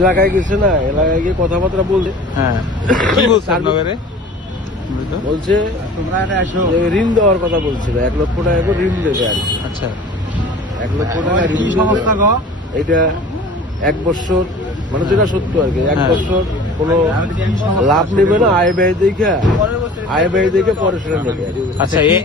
এলাকায় গেছে না, এলাকায় গিয়ে কথাবার্তা বলছে। হ্যাঁ, কি বলছে আপনাকে? বলছে যে ঋণ দেওয়ার কথা বলছিল, 1 লক্ষ টাকা করে ঋণ দেবে আর কি। আচ্ছা, 1 লক্ষ টাকা ঋণ দেবে। এটা 1 বছর, মানে যেটা সত্য আর কি, 1 বছর কোনো লাভ নেবে না, আয় ব্যয় দেখে পরে সেটা নেবে। আচ্ছা, এই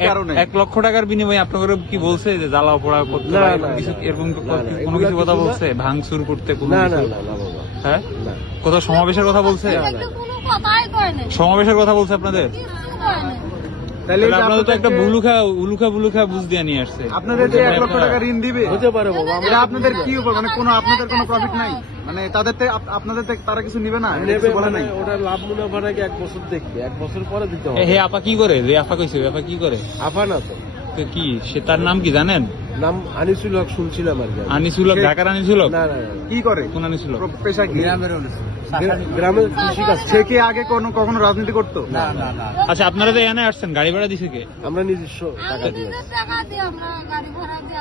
1 লক্ষ টাকার বিনিময়ে আপনাকে কি বলছে যে জ্বালাও পোড়া করতে, না, কিছু এরকম কোনো এগুলা কিছু কথা কিছু না। বলছে, ভাঙচুর করতে কোনো না কিছু? না না না বাবা, হ্যাঁ, না। কোথাও সমাবেশের কথা বলছে? সমাবেশের কথা বলছে আপনাদের? তাহলে আপনাদের তো একটা উলুখা বুঝ দিয়ে নিয়ে আসছে। আপনাদের যে 1 লক্ষ টাকা ঋণ দিবে, হতে পারে বাবা, এটা আপনাদের কি উপর, মানে কোনো আপনাদের কোনো প্রফিট নাই, মানে তাদের থেকে আপনাদের থেকে তারা কিছু নিবে না, এটা নেবে কিছু বলে মানে নাই? ওটা লাভ মুনাফা নাকি 1 বছর দেখবে, 1 বছর পরে দিতে হবে। হে আপা কি করে? যে আপা কইছে, আপা কি করে? আফা না তো, তো কি সে, তার নাম কি জানেন? নাম আনিসুল হক শুনছিলাম আর কি। আনিসুল হক, ঢাকার আনিসুল হক? না না না, কি করে, কোন আনিসুল হক? পেশা কি? গ্রামের কৃষিকাজ। সে কি আগে কখনো রাজনীতি করতো? না না, আচ্ছা, আপনারা তো এখানে আসছেন, গাড়ি ভাড়া দিছে কে? আমরা নিজস্ব টাকা দিয়ে।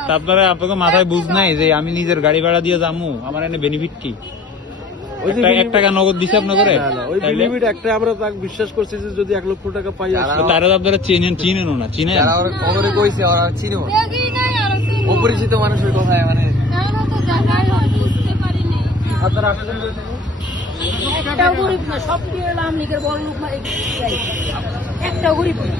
তা আপনাকে মাথায় বুঝ নাই যে আমি নিজের গাড়ি ভাড়া দিয়ে যামু, আমার এনে বেনিফিট কি? ওই যে 1 টাকা নগদ দিছে আপনাকে? না না, ওই লিমিট একটা আমরা তাকে বিশ্বাস করছি যে যদি 1 লক্ষ টাকা পাই তারা তো আপনারা চিনেনও না, চিনেন? খবরে কইছে ওরা চিনো অপরিচিত মানুষের কথায় মানে একটাও গরিব না, সব দিয়ে এলাম নিজের বড় লোক না, একটাও গরিব না।